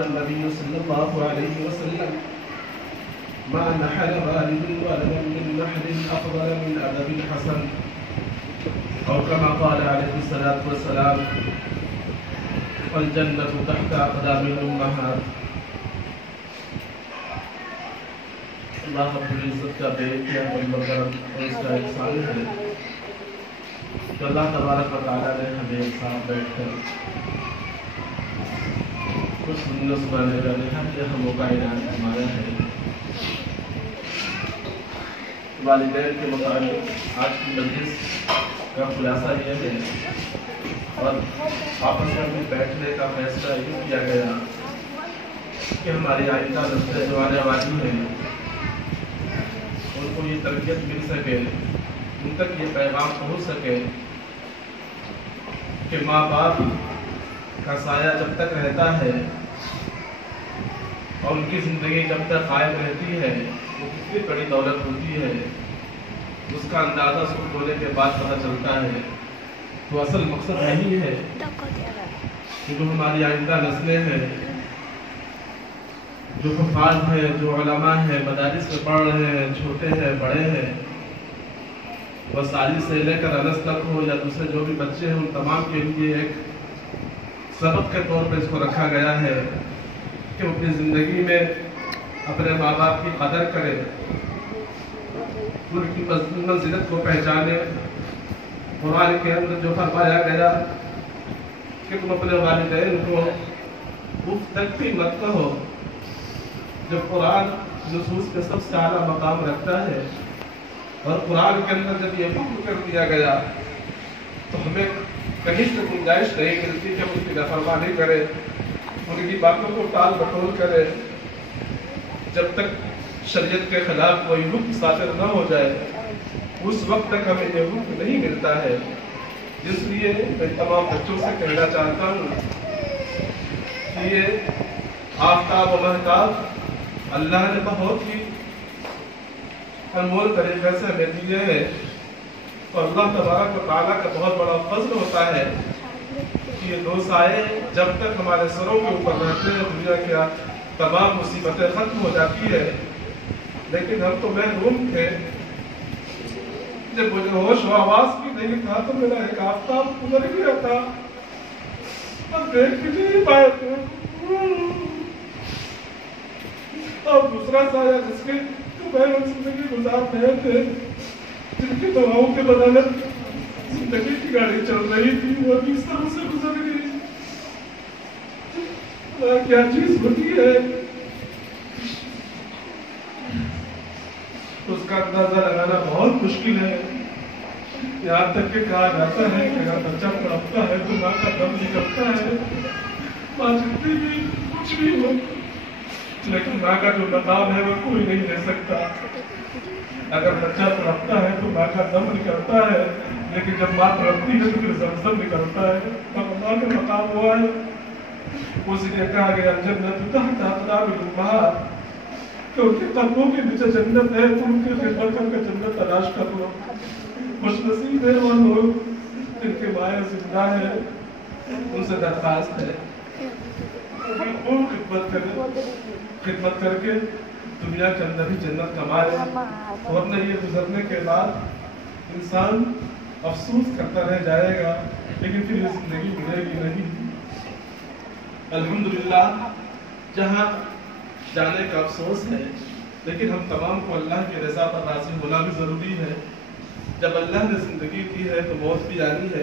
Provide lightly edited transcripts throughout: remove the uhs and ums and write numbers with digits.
قال النبي صلى الله عليه وسلم ما نحل والد ولدا من نحل أفضل من أدب حسن أو كما قال عليه الصلاة والسلام والجنة تحت أقدام الأمهات. اللہ رب العزت کا بے انتہا کرم اور اس کا احسان ہے کہ اللہ تبارک و تعالیٰ نے ہمیں ایک ساتھ بیٹھ کر کچھ سنانے کا نہایت اہم موقع عنایت فرمایا ہے. والدین کے متعلق آج کی مجلس کا خلاصہ یہ ہے اور آپس میں بیٹھنے کا فیصلہ یہ کیا گیا کہ ہماری آئندہ نسلیں جو آنے والی ہیں ان کو یہ تربیت مل سکے, ان تک یہ پیغام پہنچ سکے کہ ماں باپ کا سایہ جب تک رہتا ہے اور ان کی زندگی جب تک قائم رہتی ہے وہ کتنی بڑی دولت ہوتی ہے اس کا اندازہ اس کو ہونے کے بعد پتہ چلتا ہے. تو اصل مقصد یہی ہے کہ جو ہماری آئندہ نسلیں ہیں, جو حفاظ ہیں, جو علماء ہیں, مدارس میں پڑھ رہے ہیں, چھوٹے ہیں, بڑے ہیں, وسائل سے لے کر انس تک ہو یا دوسرے جو بھی بچے ہیں, ان تمام کے لیے ایک سبق کے طور پہ اس کو رکھا گیا ہے کہ وہ اپنی زندگی میں اپنے ماں باپ کی قدر کرے, ان کی منزلت کو پہچانے. قرآن کے اندر جو فرمایا گیا کہ تم اپنے والدین کو اف تک بھی مت کہو, جب قرآن نصوص کے سب سے اعلیٰ مقام رکھتا ہے اور قرآن کے اندر جب یہ حکم کر دیا گیا تو ہمیں کہیں سے گنجائش نہیں ملتی کہ ہم ان کی نافرمانی کریں, ان کی باتوں کو ٹال مٹول کریں. جب تک شریعت کے خلاف کوئی حکم صادر نہ ہو جائے اس وقت تک ہمیں یہ حکم نہیں ملتا ہے. اس لیے میں تمام بچوں سے کہنا چاہتا ہوں کہ یہ آفتاب و مہتاب اللہ نے بہت ہی انمول طریقے سے ہمیں دیے ہیں اور اللہ تبارک و تعالیٰ کا بہت بڑا فضل ہوتا ہے کہ یہ دو سائے جب تک ہمارے سروں کے اوپر رہتے ہیں دنیا کی تمام مصیبتیں ختم ہو جاتی ہے. لیکن ہم تو محروم تھے, جب مجھے ہوش و آواز بھی نہیں تھا تو میرا ایک آفتاب گزر گیا تھا, ہم دیکھ بھی نہیں پائے تھے. اور دوسرا سایہ جس کے زندگی گزار رہے تھے, جن کی دعاؤں کے بدولت زندگی کی گاڑی چل رہی تھی, وہ بھی اس طرح سے گزر گئی. کیا چیز ہوتی ہے اس کا اندازہ لگانا بہت مشکل ہے. یہاں تک کہ کہا جاتا ہے کہ اگر بچہ پڑھتا ہے تو ماں کا دم نکلتا ہے, ماں جتنی بھی کچھ بھی ہو, لیکن ماں کا جو مقام ہے وہ کوئی نہیں لے سکتا. اگر بچہ تڑپتا ہے تو ماں کا دم نکلتا ہے, لیکن جب ماں تڑپتی ہے تو پھر زمزم نکلتا ہے. ماں کا مقام ہوا ہے, اسی لیے کہا گیا جنت تحت اقدام الامہات, کہ ان کے قدموں کے نیچے جنت ہے, تو ان کی خدمت کر کے جنت تلاش کر لو. خوش نصیب ہے وہ لوگ جن کے مائیں زندہ ہیں, ان سے درخواست ہے خوب خدمت کر کے دنیا کے اندر ہی جنت کمائے, ورنہ یہ گزرنے کے بعد انسان افسوس کرتا رہ جائے گا, لیکن پھر یہ زندگی ملے گی نہیں. الحمدللہ جہاں جانے کا افسوس ہے, لیکن ہم تمام کو اللہ کی رضا پر راضی ہونا بھی ضروری ہے. جب اللہ نے زندگی دی ہے تو موت بھی آنی ہے.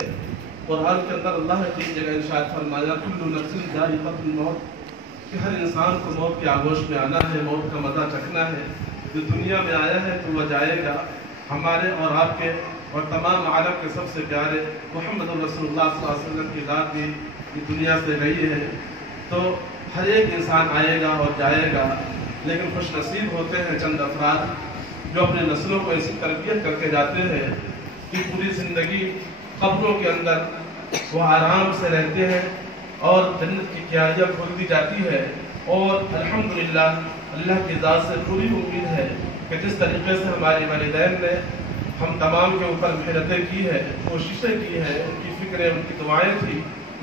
قرآن کے اندر اللہ نے ایک جگہ ارشاد فرمایا کل نفس ذائقۃ الموت, کہ ہر انسان کو موت کے آغوش میں آنا ہے, موت کا مزہ چکھنا ہے. جو دنیا میں آیا ہے تو وہ جائے گا. ہمارے اور آپ کے اور تمام عالم کے سب سے پیارے محمد رسول اللہ صلی اللہ علیہ وسلم کی ذات بھی دنیا سے گئی ہے. تو ہر ایک انسان آئے گا اور جائے گا, لیکن خوش نصیب ہوتے ہیں چند افراد جو اپنے نسلوں کو ایسی تربیت کر کے جاتے ہیں کہ پوری زندگی قبروں کے اندر وہ آرام سے رہتے ہیں اور جنت کی کیاریاں کھولتی جاتی ہے. اور الحمدللہ اللہ کی ذات سے پوری امید ہے کہ جس طریقے سے ہمارے والدین نے ہم تمام کے اوپر محنتیں کی ہے, کوششیں کی ہیں, ان کی فکریں, ان کی دعائیں تھی,